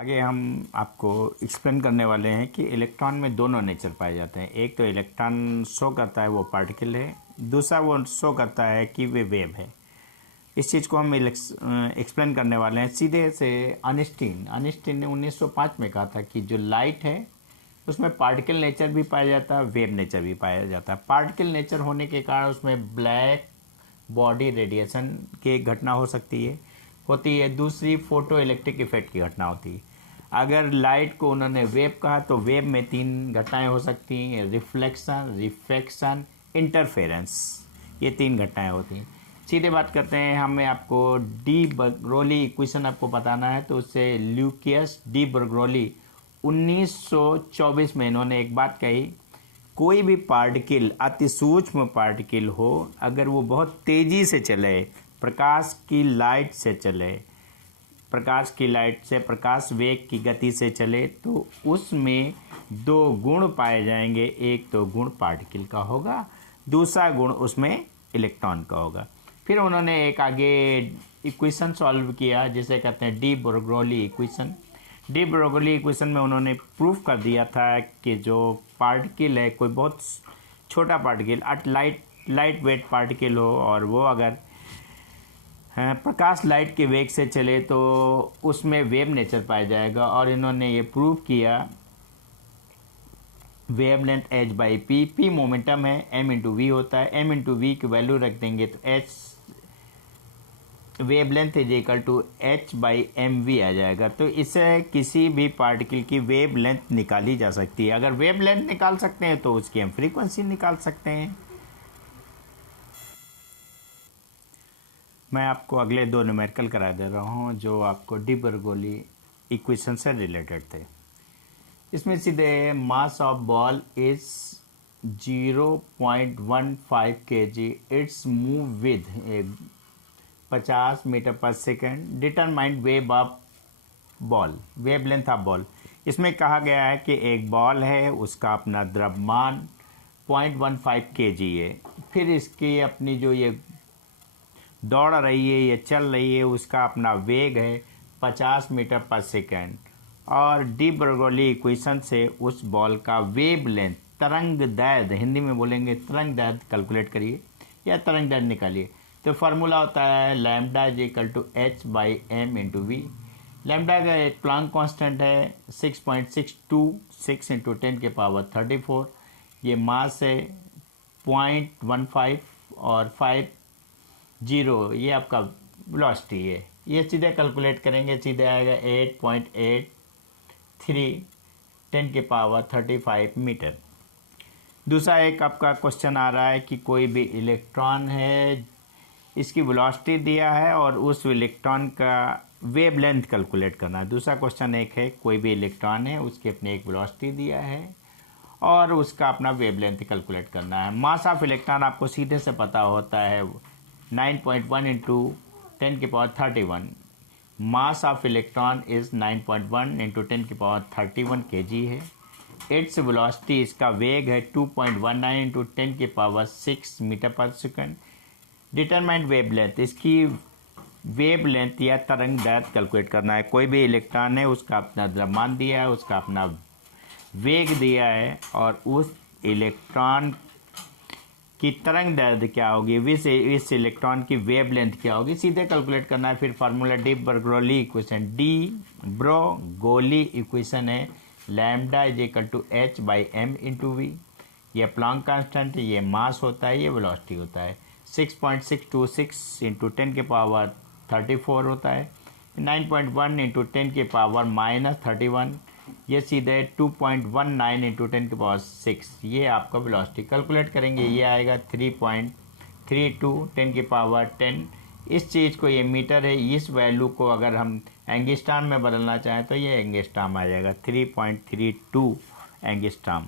आगे हम आपको एक्सप्लेन करने वाले हैं कि इलेक्ट्रॉन में दोनों नेचर पाए जाते हैं। एक तो इलेक्ट्रॉन शो करता है वो पार्टिकल है, दूसरा वो शो करता है कि वे वेव है। इस चीज़ को हम एक्सप्लेन करने वाले हैं सीधे से। आइंस्टीन ने 1905 में कहा था कि जो लाइट है उसमें पार्टिकल नेचर भी पाया जाता है, वेव नेचर भी पाया जाता है। पार्टिकल नेचर होने के कारण उसमें ब्लैक बॉडी रेडिएशन की घटना होती है। दूसरी फोटो इलेक्ट्रिक इफेक्ट की घटना होती है। अगर लाइट को उन्होंने वेव कहा तो वेव में 3 घटनाएं हो सकती हैं, रिफ्लेक्शन, रिफ्रैक्शन, इंटरफेरेंस। ये 3 घटनाएं होती हैं। सीधे बात करते हैं, हमें आपको डी बर्गोली इक्वेशन आपको बताना है, तो उससे ल्यूकियस डी बर्गोली 1924 में इन्होंने एक बात कही, कोई भी पार्टिकल अति सूक्ष्म पार्टिकल हो, अगर वो बहुत तेज़ी से चले, प्रकाश की लाइट से चले, प्रकाश वेग की गति से चले, तो उसमें 2 गुण पाए जाएंगे। एक तो गुण पार्टिकल का होगा, दूसरा गुण उसमें इलेक्ट्रॉन का होगा। फिर उन्होंने एक आगे इक्वेशन सॉल्व किया जिसे कहते हैं D Broglie equation. D Broglie equation में उन्होंने प्रूफ कर दिया था कि जो पार्टिकल है, कोई बहुत छोटा पार्टिकल, लाइट वेट पार्टिकल हो, और वो अगर प्रकाश लाइट के वेग से चले तो उसमें वेव नेचर पाया जाएगा। और इन्होंने ये प्रूव किया, wavelength h/p, p momentum है, m इंटू वी होता है, m इंटू वी की वैल्यू रख देंगे तो h wavelength is equal to h/mv आ जाएगा। तो इससे किसी भी पार्टिकल की वेव लेंथ निकाली जा सकती है। अगर वेव लेंथ निकाल सकते हैं तो उसकी हम फ्रीक्वेंसी निकाल सकते हैं। मैं आपको अगले 2 न्यूमेरिकल करा दे रहा हूँ जो आपको डी बर्गोली इक्वेशन से रिलेटेड थे। इसमें सीधे mass of ball is 0.15 kg, it's move with 50 metre per second, determined wave of ball, wave length of ball. इसमें कहा गया है कि एक बॉल है, उसका अपना द्रव्यमान 0.15 kg है। फिर इसकी अपनी जो ये दौड़ रही है, ये चल रही है, उसका अपना वेग है 50 मीटर पर सेकेंड। और डी बर्गोली इक्वेशन से उस बॉल का वेव लेंथ, तरंग दैर्घ्य, हिंदी में बोलेंगे तरंग दैर्घ्य, कैलकुलेट करिए या तरंग दैर्घ्य निकालिए। तो फार्मूला होता है lambda is equal to h/m into V. Lambda का एक प्लांक कांस्टेंट है 6.626 इंटू 10⁻34। ये मास है 0.15 और 50 ये आपका वेलोसिटी है। ये सीधे कैलकुलेट करेंगे, सीधे आएगा 8.83 10⁻35 मीटर। दूसरा एक आपका क्वेश्चन आ रहा है कि कोई भी इलेक्ट्रॉन है, इसकी वेलोसिटी दिया है और उस इलेक्ट्रॉन का वेव लेंथ कैलकुलेट करना है। दूसरा क्वेश्चन एक है, कोई भी इलेक्ट्रॉन है, उसकी अपने एक वेलोसिटी दिया है और उसका अपना वेव लेंथ कैलकुलेट करना है। मास ऑफ इलेक्ट्रॉन आपको सीधे से पता होता है 9.1 into 10⁻31। Mass of electron is 9.1 into 10⁻31 kg है। इट्स वेलोसिटी, इसका वेग है 2.19 into 10⁻6 metre per second. Determined wave length, इसकी वेव लेंथ या तरंग दैर्घ्य कैलकुलेट करना है। कोई भी इलेक्ट्रॉन है, उसका अपना द्रव्यमान दिया है, उसका अपना वेग दिया है और उस इलेक्ट्रॉन की तरंग दैर्घ्य क्या होगी, इस इलेक्ट्रॉन की वेव लेंथ क्या होगी, सीधे कैलकुलेट करना है। फिर formula de Broglie equation, de Broglie equation है lambda is equal to h/m into V. ये प्लांक कांस्टेंट, ये मास होता है, ये वेलोसिटी होता है। 6.626 इंटू 10⁻34 होता है। 9.1 इंटू 10⁻31, ये सीधे 2.19 इंटू 10⁻6, ये आपका वेलोसिटी कैलकुलेट करेंगे। ये आएगा 3.32 10⁻10। इस चीज़ को, ये मीटर है, इस वैल्यू को अगर हम एंगस्ट्रॉम में बदलना चाहें तो ये एंगस्ट्रॉम आ जाएगा, 3.32 एंगस्ट्रॉम।